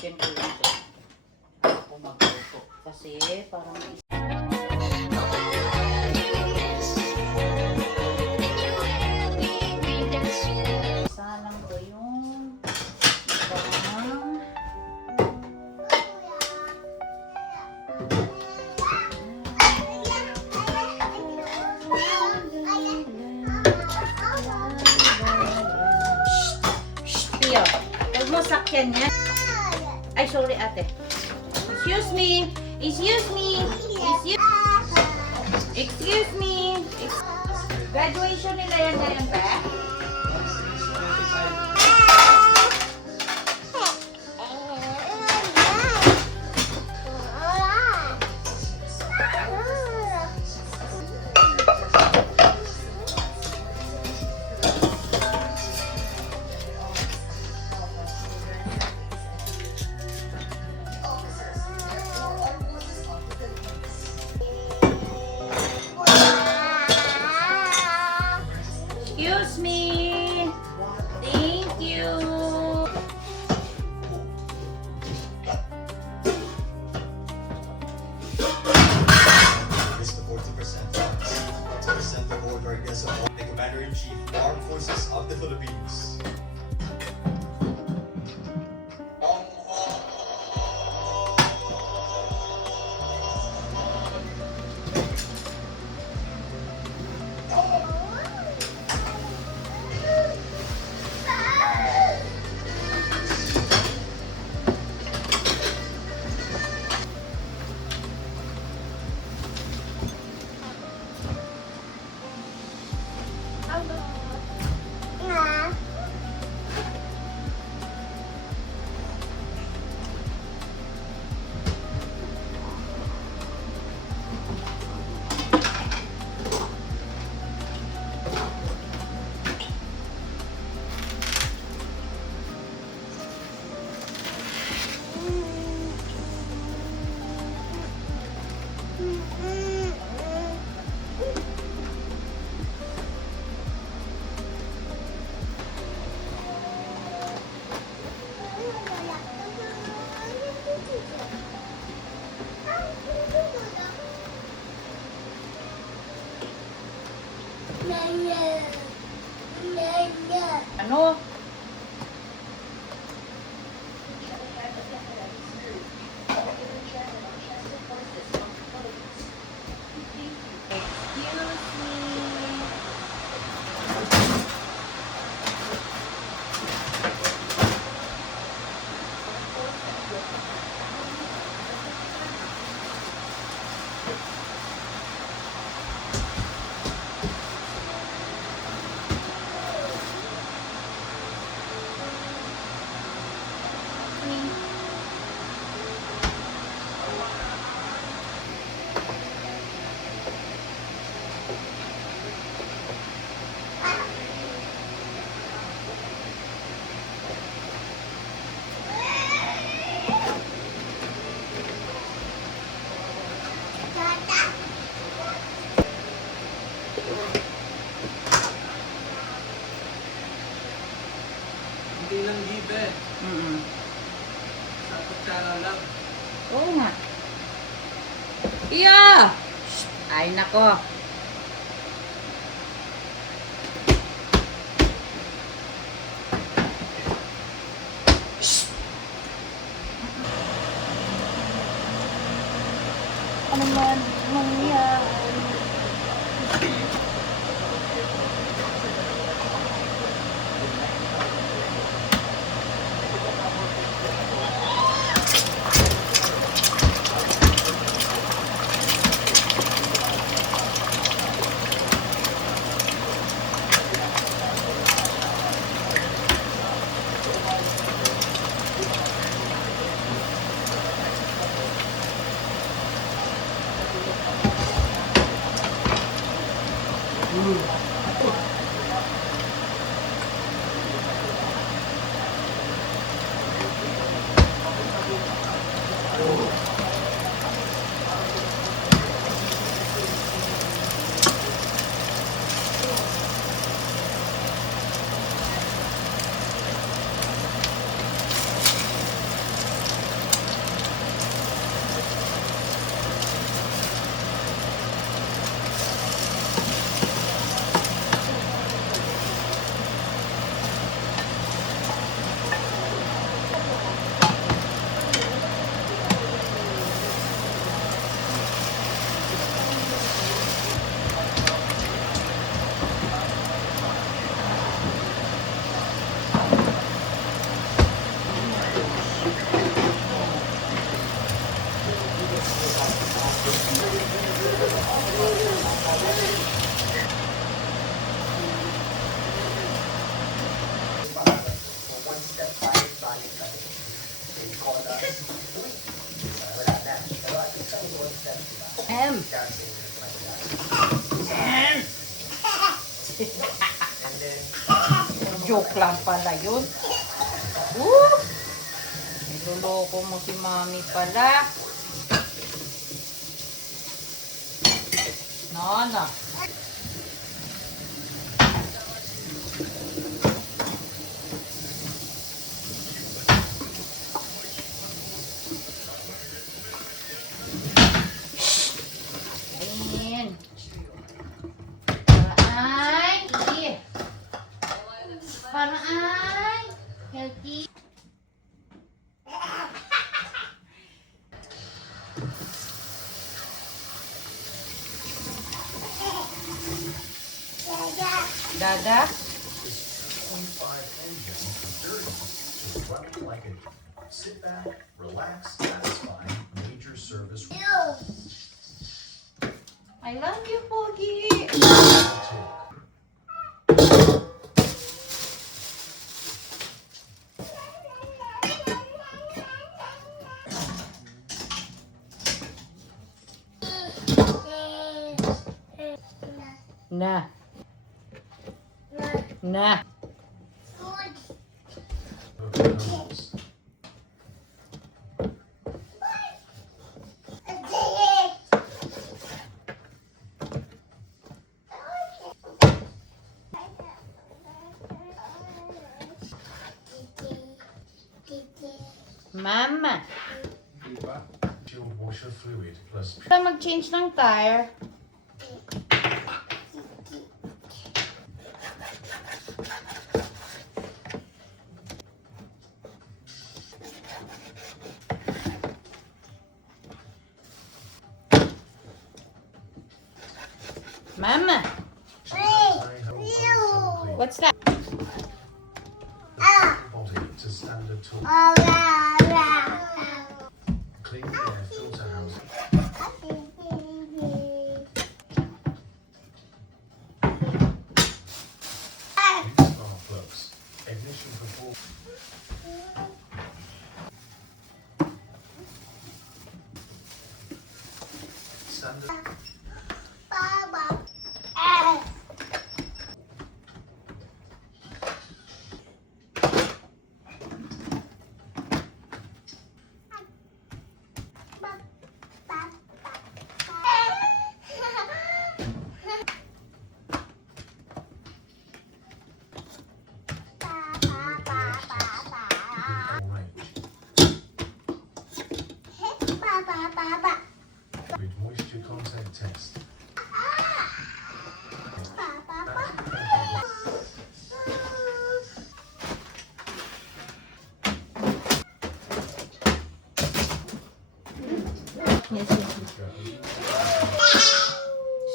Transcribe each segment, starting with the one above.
Siyempre dito ako magluto. Kasi parang isa lang ba yung parang Pio, huwag mo sakyan yan. Ay, sorry ate. Excuse me. Excuse me. Excuse me. Graduation nila yan ngayon ba? Excuse me. Thank you. Is the 40% tax to present the order against the Commander-in-Chief, Armed Forces of the Philippines. Ano? Excuse me. Hindi lang gibe. Sa kutsara lang. Oo nga. Iya! Ay, nako. Ano man mangyari? Joke lang pala yun. Woo! Niloloko mo si mami pala. Nana. Ayan. Paraan. Healthy. Dada. Sit back, relax, satisfy, major service. I love you, Pogi. Na. Na. Mama. Diba? Chilled washer fluid plus Basta mag-change ng tire. Mama. What's that? body to standard tool. Clean air filter housing. New spark plugs. Ignition for standard. With moisture content test.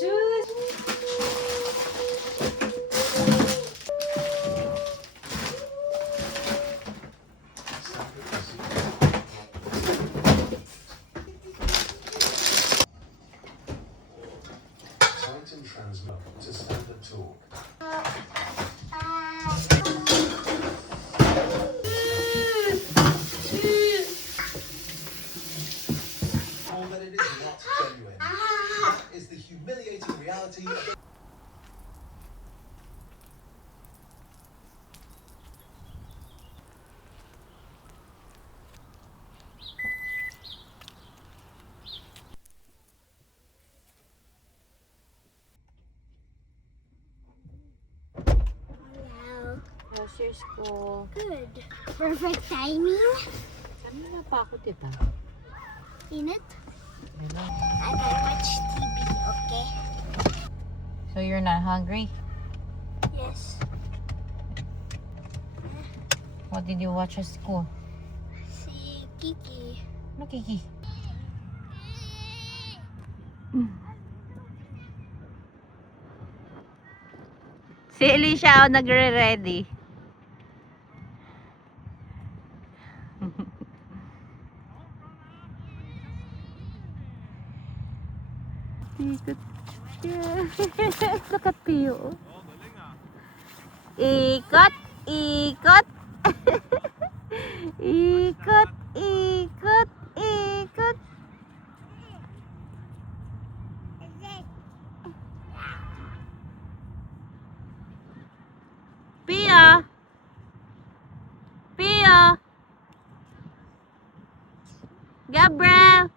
Shoes. Tighten transmitter to standard torque. All that it is not genuine. That is the humiliating reality of the Hello. How's your school? Good. Perfect timing. Kanina pa ako, diba? In it. I can watch TV, okay? So you're not hungry? Yes. What did you watch at school? Si Kiki. Ano, Kiki? Si Alicia nagre-ready. Look at Pio. Ikot, ikot. Ikot, ikot, ikot. Pia. Gabriel!